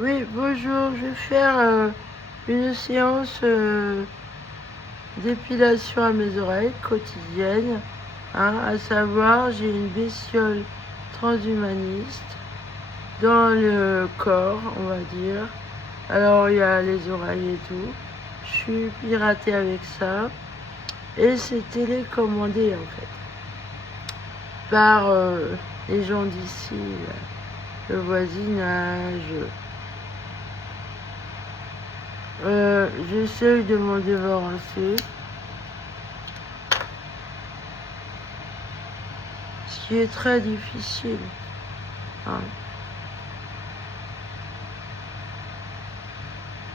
Oui, bonjour, je vais faire une séance d'épilation à mes oreilles quotidienne. À savoir, j'ai une bestiole transhumaniste dans le corps, on va dire. Alors, il y a les oreilles et tout. Je suis piratée avec ça. Et c'est télécommandé, en fait, par les gens d'ici, le voisinage. J'essaye de m'en débarrasser. Ce qui est très difficile. Hein.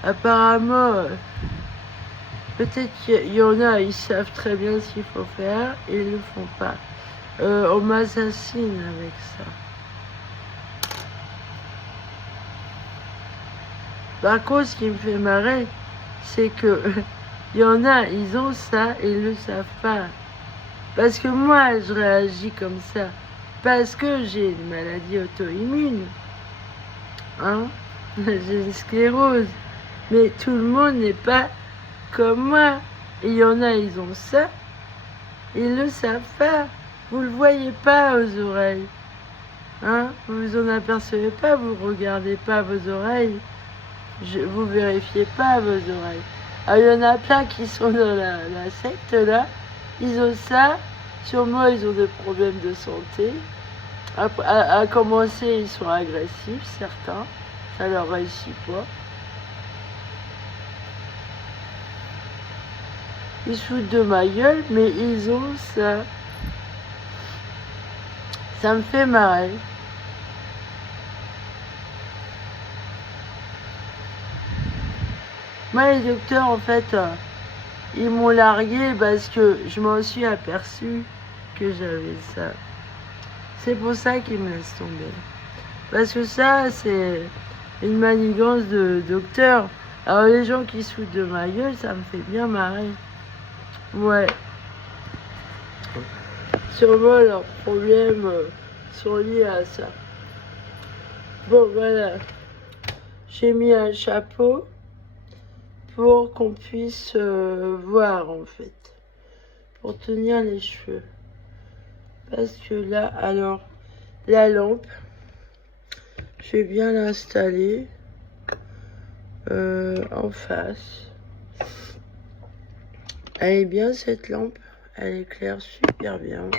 Apparemment, peut-être qu'il y en a, ils savent très bien ce qu'il faut faire et ils ne le font pas. On m'assassine avec ça. Par contre, ce qui me fait marrer, c'est que il y en a, ils ont ça et ils ne le savent pas. Parce que moi, je réagis comme ça. Parce que j'ai une maladie auto-immune. Hein? J'ai une sclérose. Mais tout le monde n'est pas comme moi. Il y en a, ils ont ça. Ils le savent pas. Vous le voyez pas aux oreilles. Hein? Vous vous en apercevez pas, vous regardez pas vos oreilles. Vous vérifiez pas vos oreilles. Alors, il y en a plein qui sont dans la secte là. Ils ont ça. Sûrement, ils ont des problèmes de santé. À commencer, ils sont agressifs, certains. Ça leur réussit pas. Ils se foutent de ma gueule, mais ils ont ça. Ça me fait marrer. Moi, les docteurs, en fait, ils m'ont largué parce que je m'en suis aperçue que j'avais ça. C'est pour ça qu'ils me laissent tomber. Parce que ça, c'est une manigance de docteur. Alors, les gens qui se foutent de ma gueule, ça me fait bien marrer. Ouais. Sûrement, leurs problèmes sont liés à ça. Bon, voilà. J'ai mis un chapeau pour qu'on puisse voir, en fait. Pour tenir les cheveux. Parce que là, alors, la lampe, je vais bien l'installer en face. Elle est bien cette lampe, elle éclaire super bien.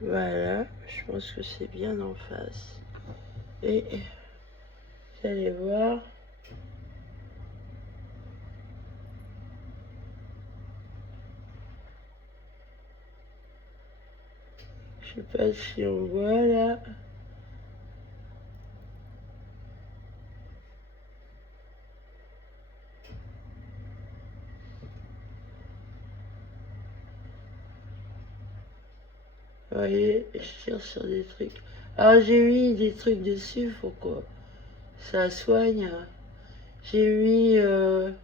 Voilà, je pense que c'est bien en face. Et vous allez voir. Je sais pas si on voit là. Vous voyez, je tire sur des trucs. Alors j'ai mis des trucs dessus pour que ça soigne. J'ai mis de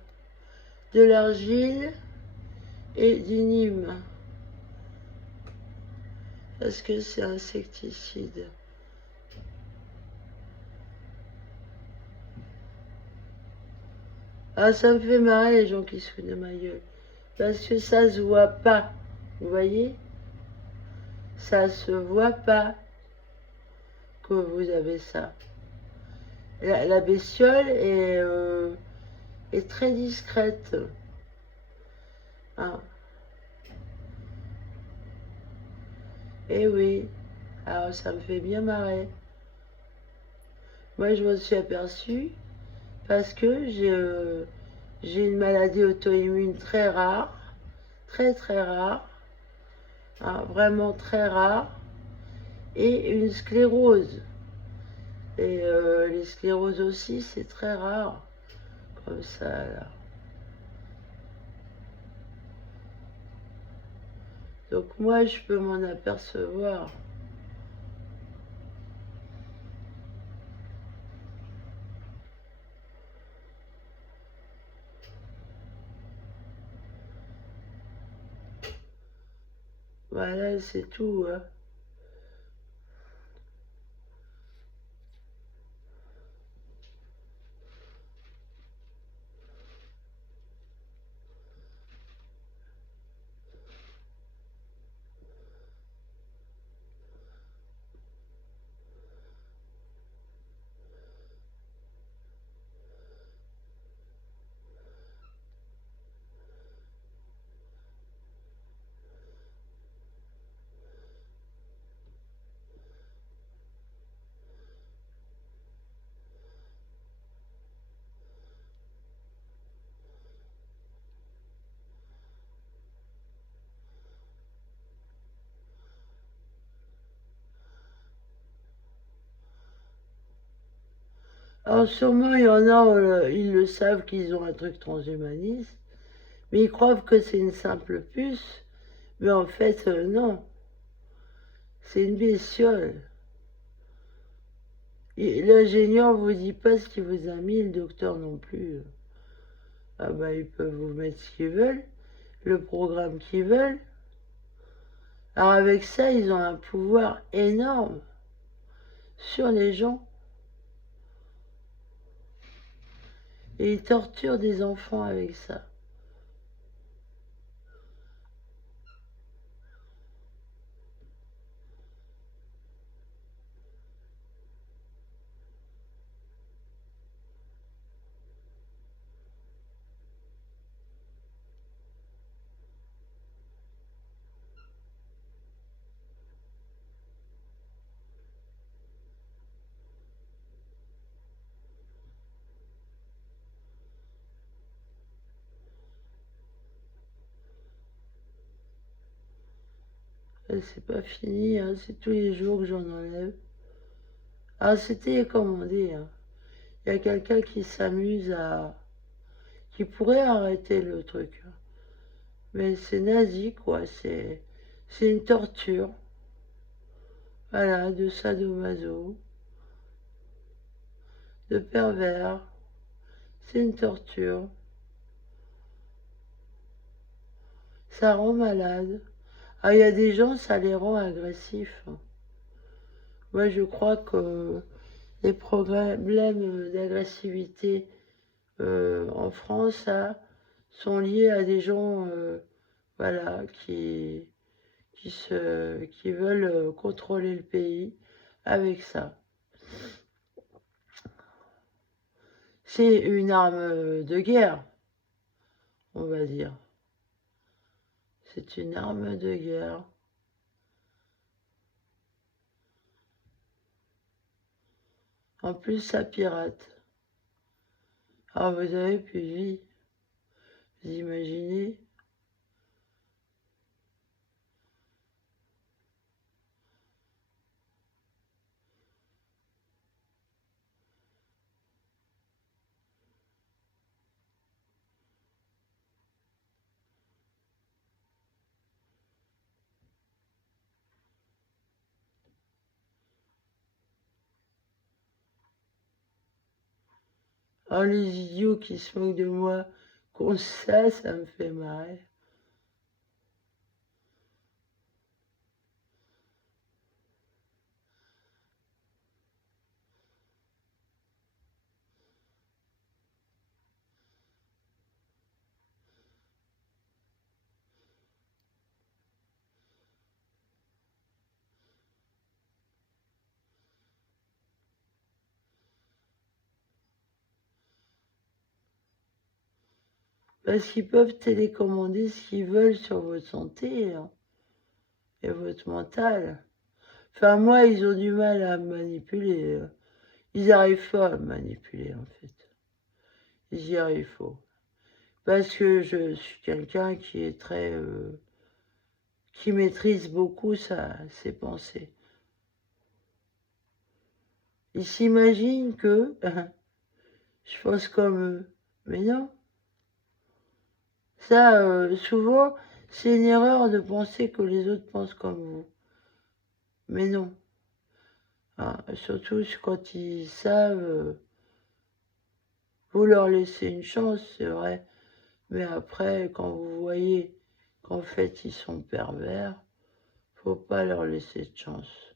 l'argile et du Nîmes. Parce que c'est insecticide. Ah, ça me fait marrer les gens qui se foutent de ma gueule. Parce que ça se voit pas. Vous voyez? Ça se voit pas que vous avez ça. La bestiole est très discrète. Ah. Eh oui. Alors ça me fait bien marrer. Moi je m'en suis aperçue parce que j'ai une maladie auto-immune très rare. Très très rare. Ah, vraiment très rare. Et une sclérose. Et les scléroses aussi, c'est très rare. Comme ça, là. Donc moi, je peux m'en apercevoir. Voilà, c'est tout. Hein. Alors sûrement, il y en a, ils le savent qu'ils ont un truc transhumaniste, mais ils croient que c'est une simple puce, mais en fait, non, c'est une bestiole. L'ingénieur vous dit pas ce qu'il vous a mis, le docteur non plus. Ah bah ils peuvent vous mettre ce qu'ils veulent, le programme qu'ils veulent. Alors avec ça, ils ont un pouvoir énorme sur les gens. Et ils torturent des enfants avec ça. Et c'est pas fini, hein, c'est tous les jours que j'en enlève. Ah, c'était, comment dire, il y a quelqu'un qui s'amuse à... qui pourrait arrêter le truc. Mais c'est nazi, quoi, c'est une torture. Voilà, de sadomaso, de pervers. C'est une torture. Ça rend malade. Ah, il y a des gens, ça les rend agressifs. Moi, je crois que les problèmes d'agressivité en France ça, sont liés à des gens voilà, qui veulent contrôler le pays avec ça. C'est une arme de guerre, on va dire. C'est une arme de guerre. En plus, ça pirate. Ah, vous avez plus de vie. Vous imaginez? Ah, les idiots qui se moquent de moi, comme ça me fait marrer. Parce qu'ils peuvent télécommander ce qu'ils veulent sur votre santé hein, et votre mental. Enfin, moi, ils ont du mal à me manipuler. Ils n'arrivent pas à me manipuler, en fait. Ils y arrivent pas. Parce que je suis quelqu'un qui est très... qui maîtrise beaucoup ses pensées. Ils s'imaginent que je pense comme eux. Mais non. Ça, souvent, c'est une erreur de penser que les autres pensent comme vous. Mais non. Hein, surtout quand ils savent, vous leur laissez une chance, c'est vrai. Mais après, quand vous voyez qu'en fait ils sont pervers, faut pas leur laisser de chance.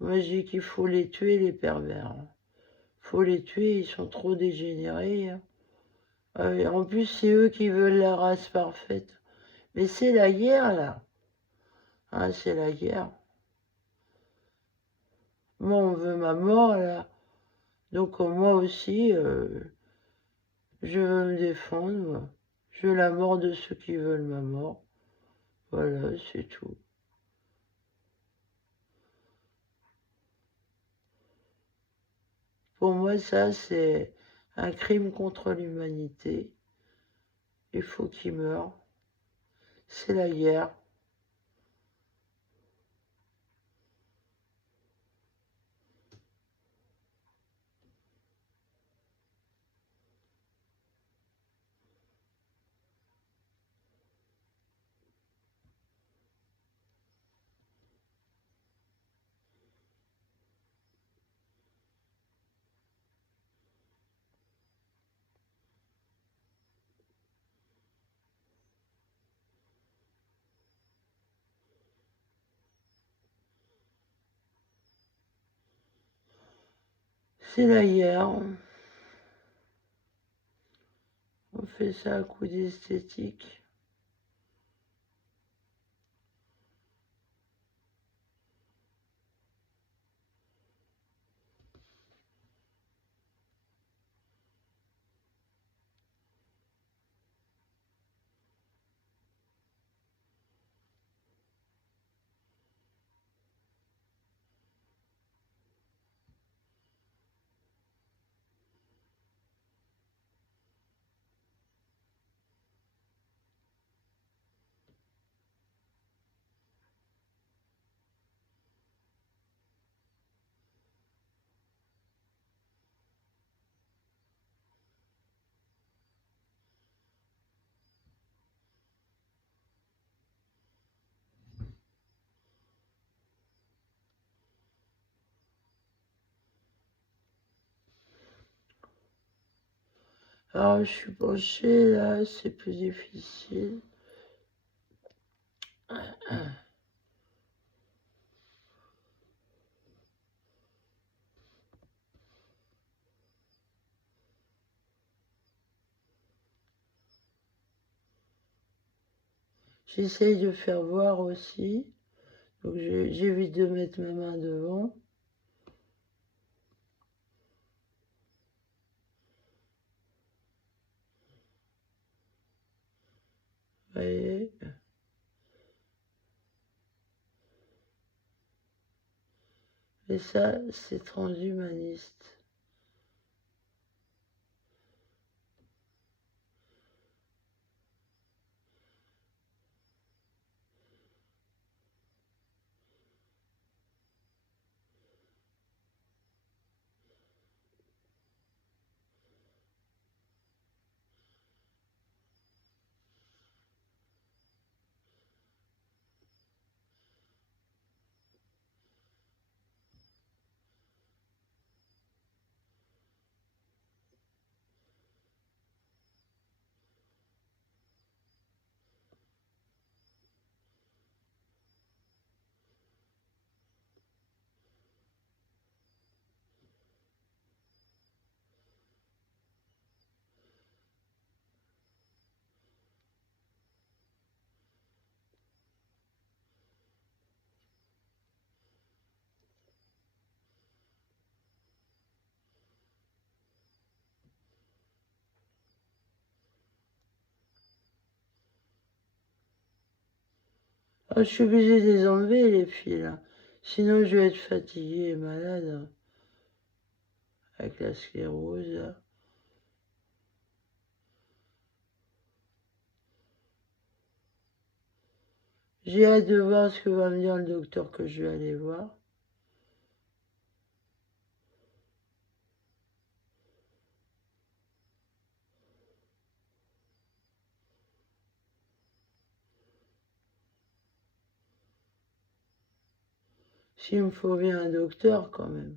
Moi je dis qu'il faut les tuer les pervers. Hein. Faut les tuer, ils sont trop dégénérés. Hein. En plus c'est eux qui veulent la race parfaite. Mais c'est la guerre là. Hein, c'est la guerre. Moi on veut ma mort là. Donc moi aussi, je veux me défendre. Moi. Je veux la mort de ceux qui veulent ma mort. Voilà, c'est tout. Pour moi, ça, c'est un crime contre l'humanité. Il faut qu'il meure. C'est la guerre. C'est la guerre. On fait ça à coup d'esthétique. Alors, je suis penchée, là, c'est plus difficile. J'essaye de faire voir aussi. Donc, j'évite de mettre ma main devant. Vous voyez. Et ça, c'est transhumaniste. Ah, je suis obligée de les enlever, les fils, là. Sinon, je vais être fatiguée et malade, hein, avec la sclérose, là. J'ai hâte de voir ce que va me dire le docteur que je vais aller voir. S'il me faut bien un docteur, quand même.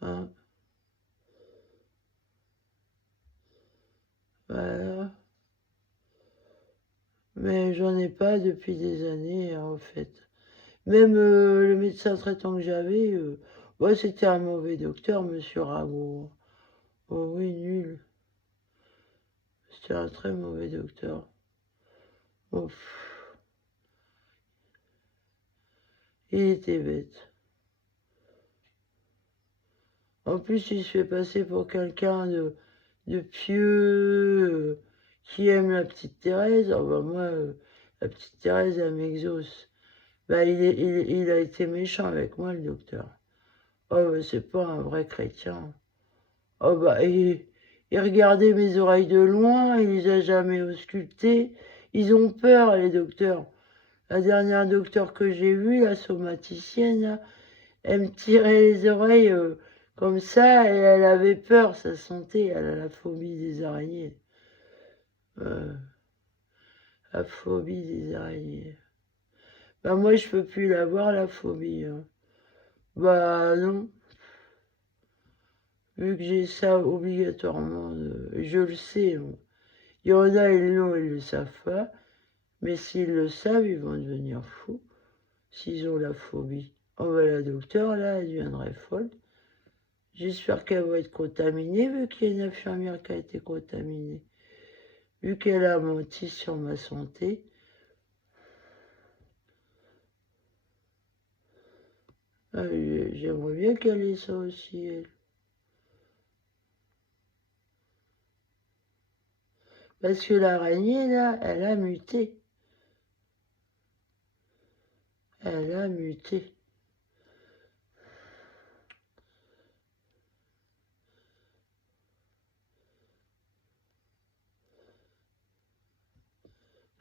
Hein, voilà. Mais j'en ai pas depuis des années, en fait. Même le médecin traitant que j'avais, ouais, c'était un mauvais docteur, monsieur Rago. Oh oui, nul. C'était un très mauvais docteur. Oh, il était bête. En plus, il se fait passer pour quelqu'un de pieux, qui aime la petite Thérèse. Oh, bah, moi, la petite Thérèse, elle m'exauce. Bah, il a été méchant avec moi, le docteur. Oh, bah, c'est pas un vrai chrétien. Oh, bah, il regardait mes oreilles de loin, il les a jamais auscultées. Ils ont peur, les docteurs. La dernière docteur que j'ai vue, la somaticienne, là, elle me tirait les oreilles comme ça et elle avait peur, ça sentait, elle a la phobie des araignées. Euh, la phobie des araignées. Bah moi je peux plus l'avoir la phobie, hein. Bah non, vu que j'ai ça obligatoirement, je le sais, hein. Il y en a, ils l'ont, ils le savent pas, mais s'ils le savent, ils vont devenir fous, s'ils ont la phobie. Oh bah la docteure, là, elle deviendrait folle. J'espère qu'elle va être contaminée, vu qu'il y a une infirmière qui a été contaminée. Vu qu'elle a menti sur ma santé. Ah, j'aimerais bien qu'elle ait ça aussi, elle. Parce que l'araignée, là, elle a muté. Elle a muté.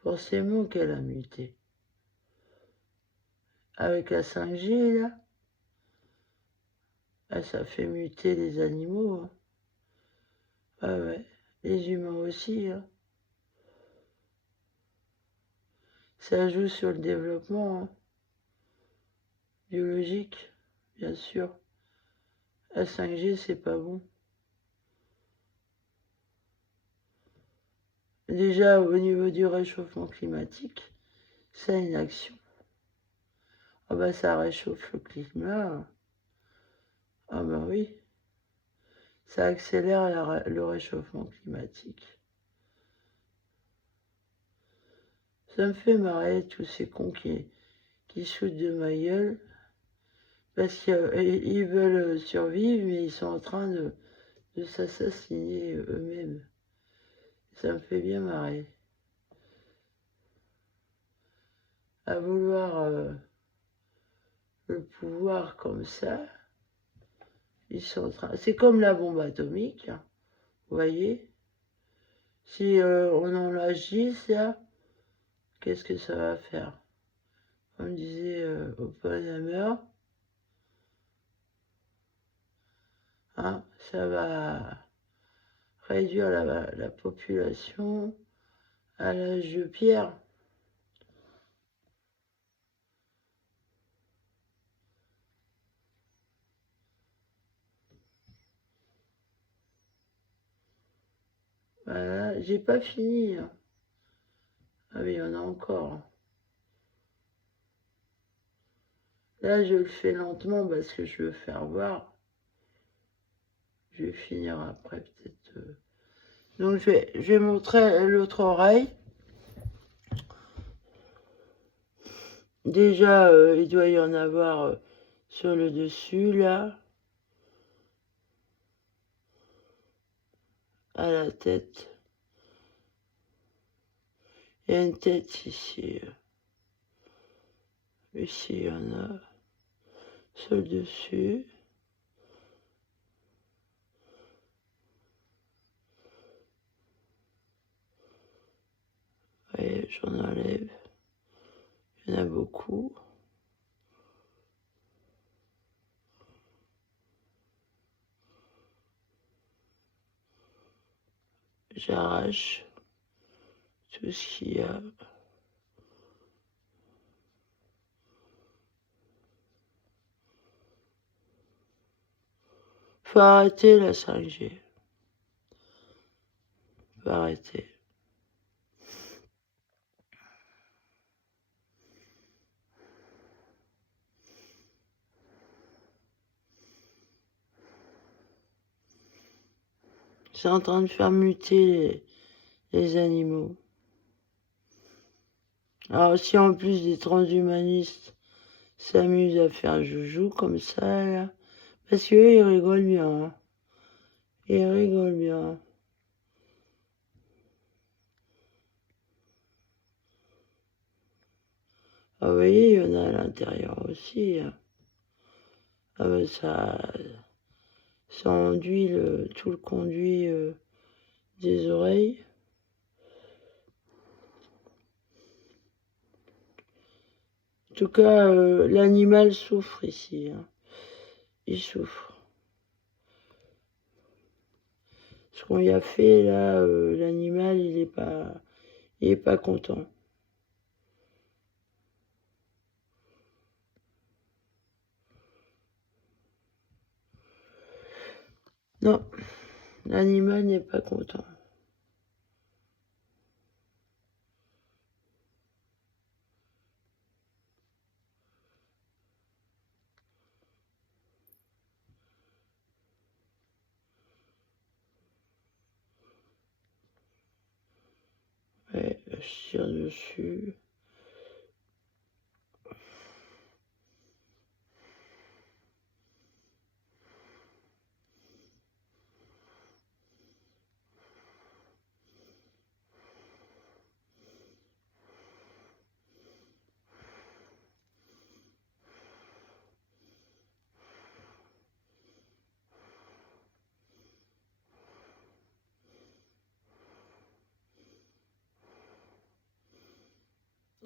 Forcément qu'elle a muté. Avec la 5G, là, ah, ça fait muter les animaux. Hein. Ah ouais, les humains aussi. Hein. Ça joue sur le développement hein, biologique, bien sûr. La 5G, c'est pas bon. Déjà, au niveau du réchauffement climatique, ça a une action. Ah bah ça réchauffe le climat. Ah bah oui, ça accélère le réchauffement climatique. Ça me fait marrer tous ces cons qui shootent de ma gueule parce qu'ils veulent survivre mais ils sont en train de s'assassiner eux-mêmes. Ça me fait bien marrer. À vouloir le pouvoir comme ça, ils sont en train... C'est comme la bombe atomique, hein, vous voyez. Si on en agit, ça, qu'est-ce que ça va faire? Comme disait Oppenheimer, hein, ça va réduire la population à l'âge de pierre. Voilà, j'ai pas fini. Hein. Ah oui, il y en a encore. Là, je le fais lentement parce que je veux faire voir. Je vais finir après, peut-être. Donc, je vais montrer l'autre oreille. Déjà, il doit y en avoir sur le dessus, là. À la tête. Il y a une tête ici. Ici, il y en a. Sur le dessus. Et j'en enlève. Il y en a beaucoup. J'arrache tout ce qu'il y a. Faut arrêter la 5G. Faut arrêter. C'est en train de faire muter les animaux. Alors si en plus des transhumanistes s'amusent à faire joujou comme ça, là, parce qu'eux, ils rigolent bien. Hein. Ils rigolent bien. Ah, vous voyez, il y en a à l'intérieur aussi. Hein. Ah ben ça enduit tout le conduit des oreilles. En tout cas, l'animal souffre ici. Hein. Il souffre. Ce qu'on y a fait, là, l'animal, il est pas content. Non, l'animal n'est pas content. je tire dessus.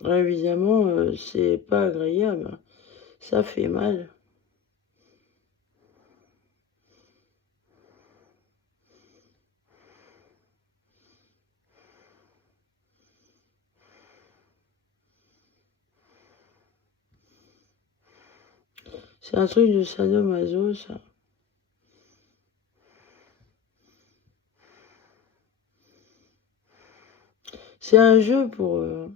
Évidemment, c'est pas agréable. Ça fait mal. C'est un truc de sadomaso, ça. C'est un jeu pour eux.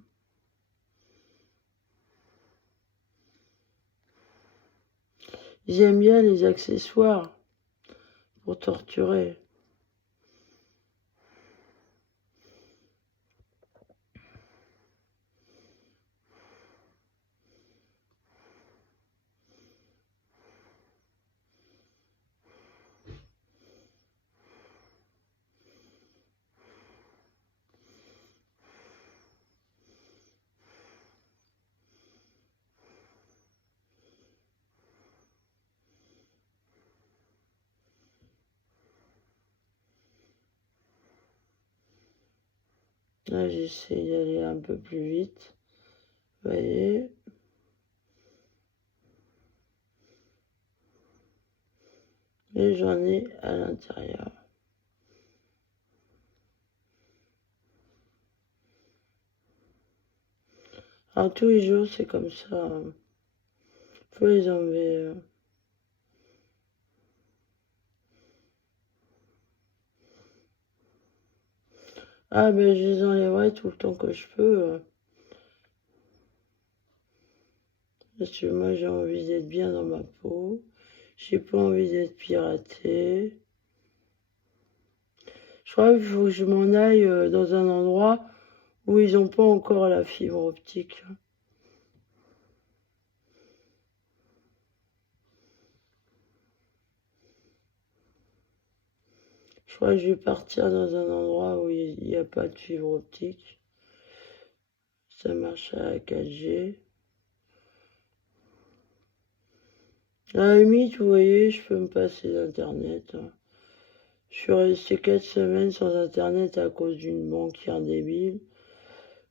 Ils aiment bien les accessoires pour torturer. Là, j'essaie d'aller un peu plus vite. Vous voyez? Et j'en ai à l'intérieur. Alors, tous les jours, c'est comme ça. Faut les enlever. Ah, ben, je les enlèverai tout le temps que je peux. Parce que moi, j'ai envie d'être bien dans ma peau. J'ai pas envie d'être piratée. Je crois qu'il faut que je m'en aille dans un endroit où ils n'ont pas encore la fibre optique. Je crois que je vais partir dans un endroit où il n'y a pas de fibre optique. Ça marche à la 4G. À la limite, vous voyez, je peux me passer d'Internet. Je suis resté 4 semaines sans Internet à cause d'une banquière débile.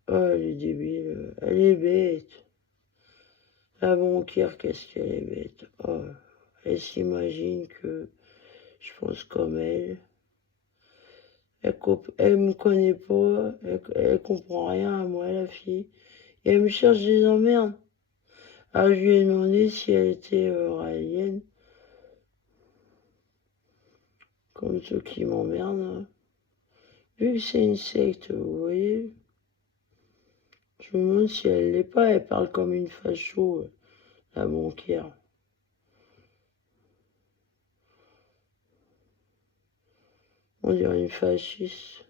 Oh, elle est débile. Elle est bête. La banquière, qu'est-ce qu'elle est bête. Oh, elle s'imagine que je pense comme elle. Elle me connaît pas. Elle comprend rien à moi, la fille. Et elle me cherche des emmerdes. Alors je lui ai demandé si elle était raélienne. Comme ceux qui m'emmerdent. Vu que c'est une secte, vous voyez. Je me demande si elle l'est pas. Elle parle comme une facho, la banquière. On dirait une fasciste.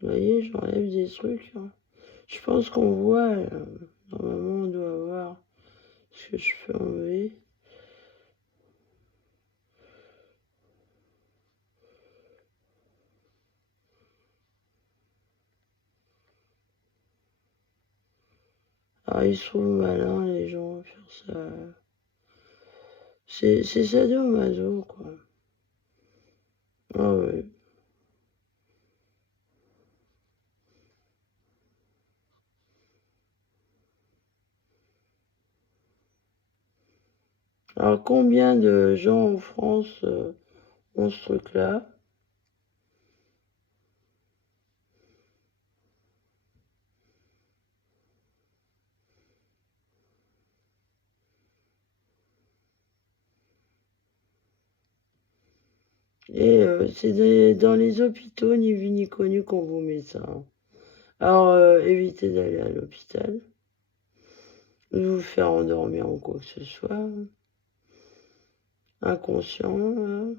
Vous voyez, j'enlève des trucs. Hein. Je pense qu'on voit. Normalement, on doit voir ce que je peux enlever. Alors, ils se trouvent malins, les gens, à faire ça. C'est sadomaso, quoi. Ah ouais. Alors, combien de gens en France ont ce truc-là? Et c'est dans les hôpitaux, ni vu ni connu, qu'on vous met ça. Hein. Alors, évitez d'aller à l'hôpital, de vous faire endormir ou quoi que ce soit. Inconscient. Hein.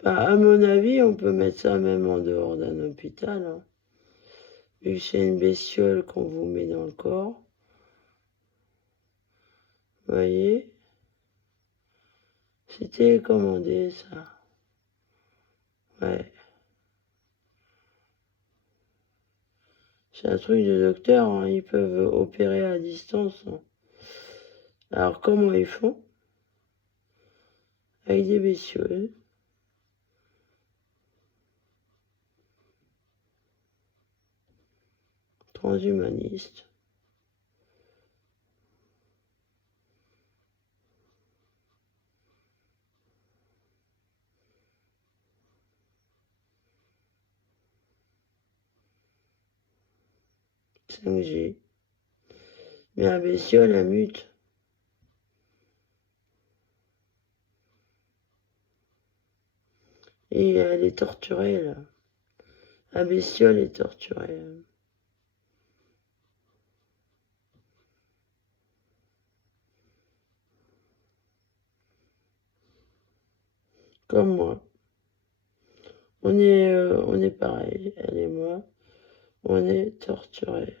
Enfin, à mon avis, on peut mettre ça même en dehors d'un hôpital. Hein. Vu que c'est une bestiole qu'on vous met dans le corps. Vous voyez? C'est télécommandé, ça. Ouais. C'est un truc de docteur, hein. Ils peuvent opérer à distance. Hein. Alors, comment ils font? Avec des bestioles. Transhumanistes. « 5G. Mais la bestiole, elle mute. Et elle est torturée, là. La bestiole est torturée. Comme moi. On est pareil, elle et moi. On est torturés.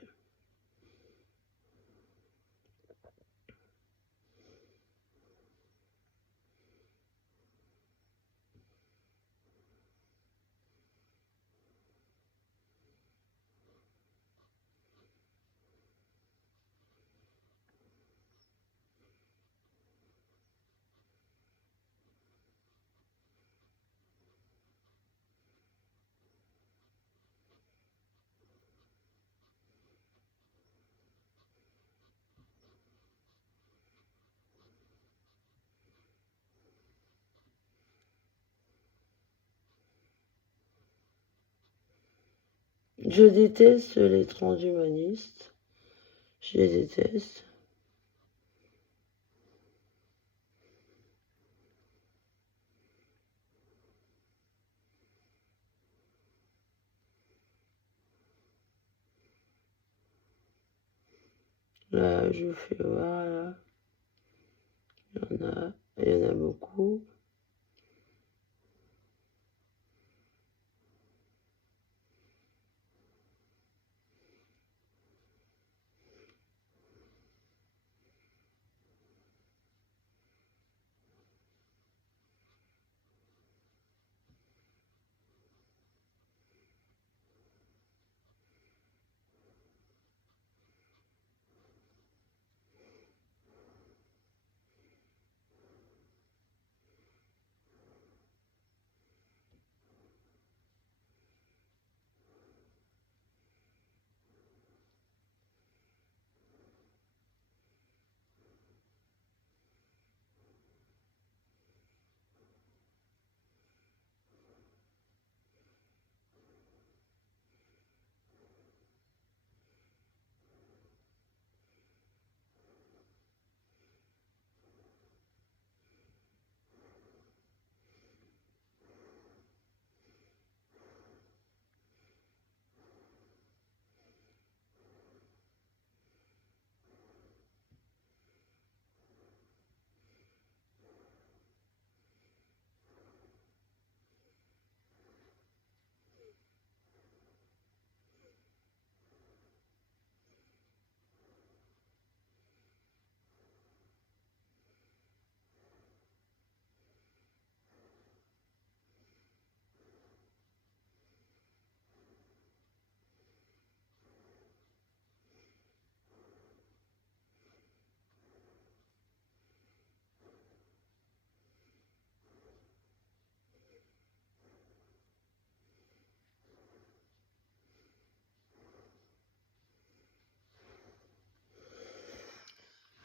Je déteste les transhumanistes. Je les déteste. Là, je vous fais voir, là. Il y en a beaucoup.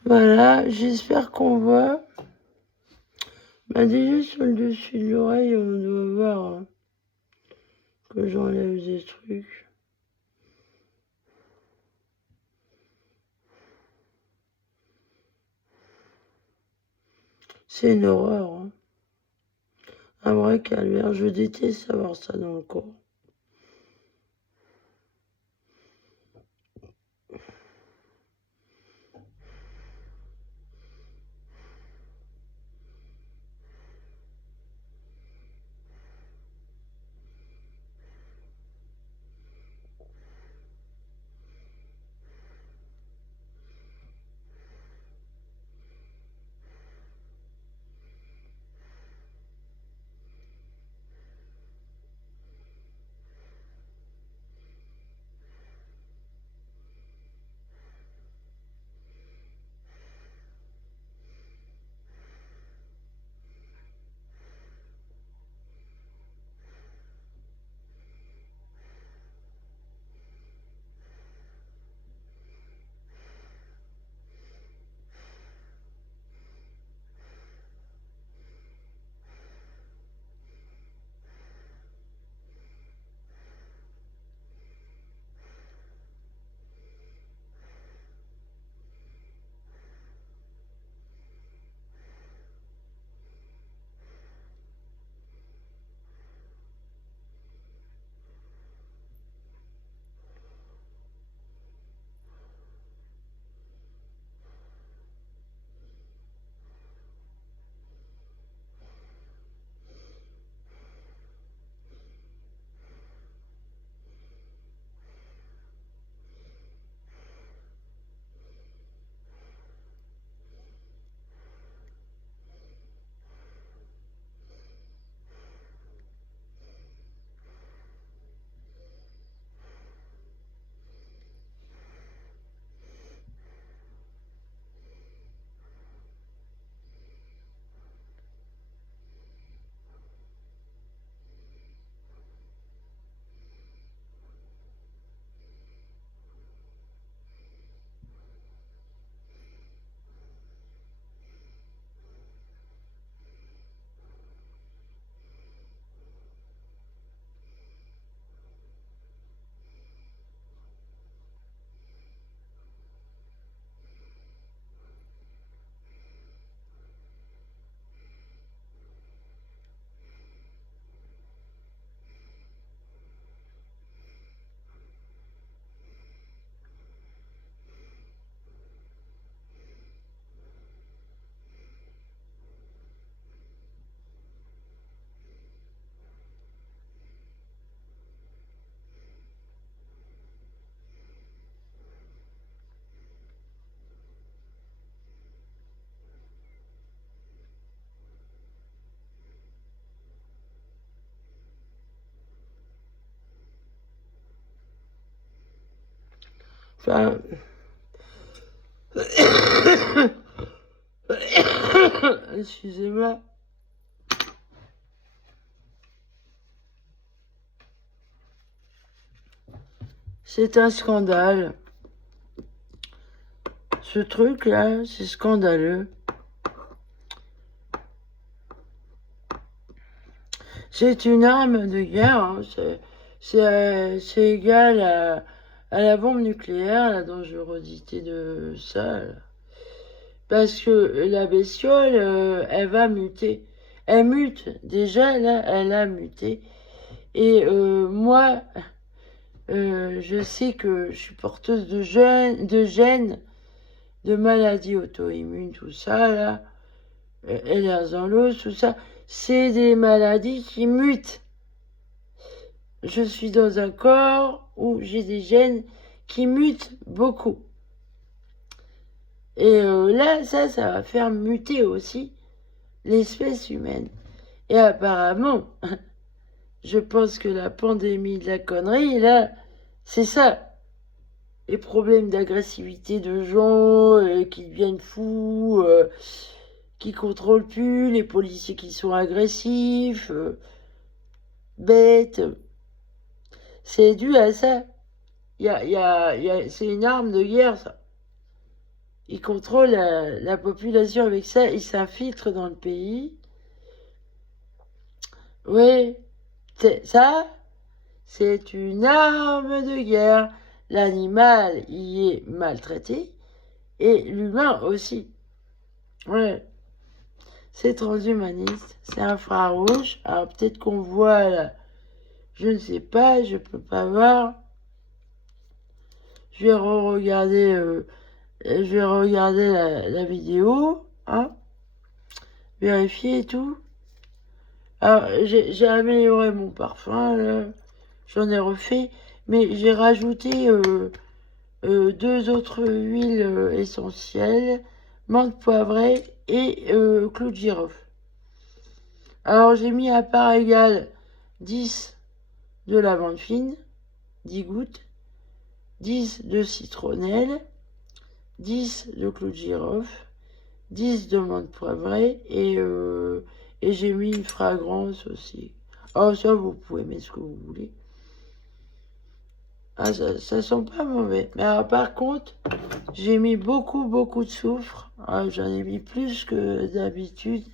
Voilà, j'espère qu'on voit. Bah déjà sur le dessus de l'oreille, on doit voir hein, que j'enlève des trucs. C'est une horreur. Hein. Un vrai calvaire. Je déteste avoir ça dans le corps. Enfin... Excusez-moi. C'est un scandale. Ce truc-là, c'est scandaleux. C'est une arme de guerre. Hein. C'est égal à la bombe nucléaire, la dangerosité de ça. Là. Parce que la bestiole, elle va muter. Elle mute. Déjà, là, elle a muté. Et moi, je sais que je suis porteuse de gènes, de maladies auto-immunes, tout ça, là. Ehlers-Danlos, tout ça. C'est des maladies qui mutent. Je suis dans un corps où j'ai des gènes qui mutent beaucoup. Et là, ça va faire muter aussi l'espèce humaine. Et apparemment, je pense que la pandémie de la connerie, là, c'est ça. Les problèmes d'agressivité de gens qui deviennent fous, qui contrôlent plus, les policiers qui sont agressifs, bêtes. C'est dû à ça. C'est une arme de guerre, ça. Ils contrôlent la population avec ça, ils s'infiltrent dans le pays. Oui, ça, c'est une arme de guerre. L'animal y est maltraité et l'humain aussi. Ouais. c'est transhumaniste, c'est infrarouge. Alors peut-être qu'on voit là, je ne sais pas, je peux pas voir. Je vais regarder la vidéo, hein, vérifier et tout. Alors j'ai amélioré mon parfum, là. J'en ai refait, mais j'ai rajouté 2 autres huiles essentielles, menthe poivrée et clou de girofle. Alors j'ai mis à part égale 10 de lavande fine, 10 gouttes, 10 de citronnelle, 10 de clou de girofle, 10 de menthe poivrée et j'ai mis une fragrance aussi. Oh ça vous pouvez mettre ce que vous voulez. Ah ça sent pas mauvais. Mais alors par contre, j'ai mis beaucoup de soufre. Ah, j'en ai mis plus que d'habitude.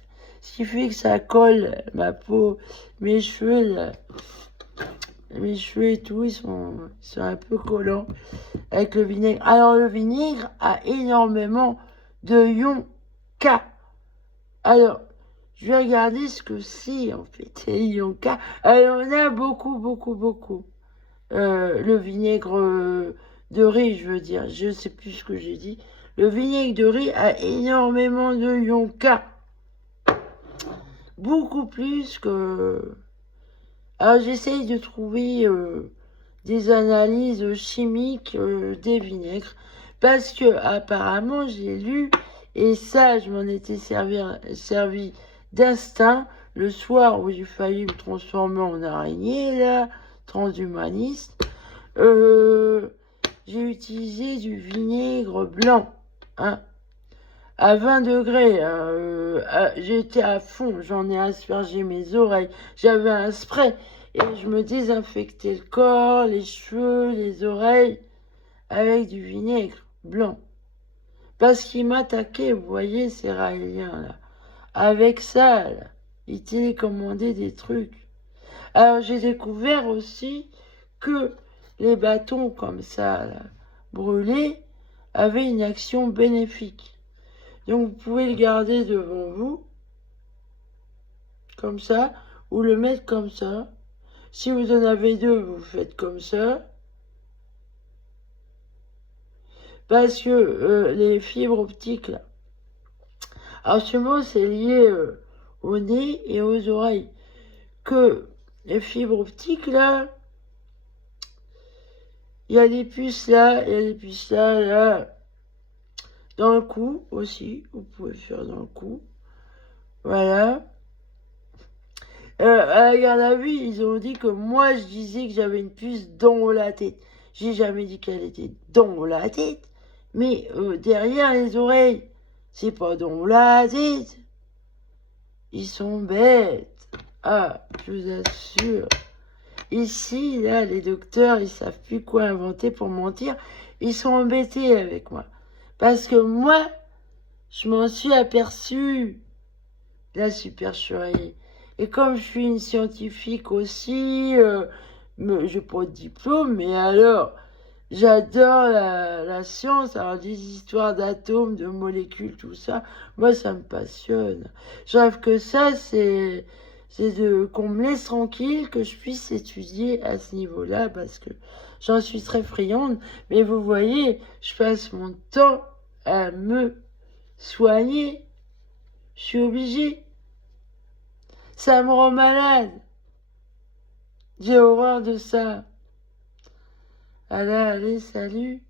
Ce qui fait que ça colle ma peau, mes cheveux là. Mes cheveux et tout, ils sont un peu collants avec le vinaigre. Alors le vinaigre a énormément de ions K. Alors, je vais regarder ce que c'est en fait, les ions K. Alors on a beaucoup. Le vinaigre de riz, je veux dire, je sais plus ce que j'ai dit. Le vinaigre de riz a énormément de ions K. Beaucoup plus que... Alors j'essaye de trouver des analyses chimiques des vinaigres parce que apparemment j'ai lu et ça je m'en étais servi d'instinct le soir où j'ai failli me transformer en araignée là, transhumaniste. J'ai utilisé du vinaigre blanc, hein, à 20 degrés. J'étais à fond, j'en ai aspergé mes oreilles. J'avais un spray et je me désinfectais le corps, les cheveux, les oreilles avec du vinaigre blanc. Parce qu'ils m'attaquaient, vous voyez, ces Raéliens là. Avec ça, là, ils télécommandaient des trucs. Alors j'ai découvert aussi que les bâtons comme ça, là, brûlés, avaient une action bénéfique. Donc vous pouvez le garder devant vous, comme ça, ou le mettre comme ça. Si vous en avez deux, vous faites comme ça. Parce que les fibres optiques, là, alors sûrement c'est lié au nez et aux oreilles. Que les fibres optiques, là, il y a des puces là, il y a des puces là, là. Dans le cou aussi, vous pouvez faire dans le cou. Voilà. À la garde à vue, ils ont dit que moi, je disais que j'avais une puce dans la tête. J'ai jamais dit qu'elle était dans la tête. Mais derrière les oreilles, c'est pas dans la tête. Ils sont bêtes. Ah, je vous assure. Ici, là, les docteurs, ils savent plus quoi inventer pour mentir. Ils sont embêtés avec moi. Parce que moi, je m'en suis aperçu. La supercherie. Et comme je suis une scientifique aussi, j'ai pas de diplôme, mais alors, j'adore la science, alors des histoires d'atomes, de molécules, tout ça, moi ça me passionne. Je rêve que ça, c'est qu'on me laisse tranquille, que je puisse étudier à ce niveau-là, parce que j'en suis très friande, mais vous voyez, je passe mon temps à me soigner. Je suis obligée. Ça me rend malade. J'ai horreur de ça. Allez, salut.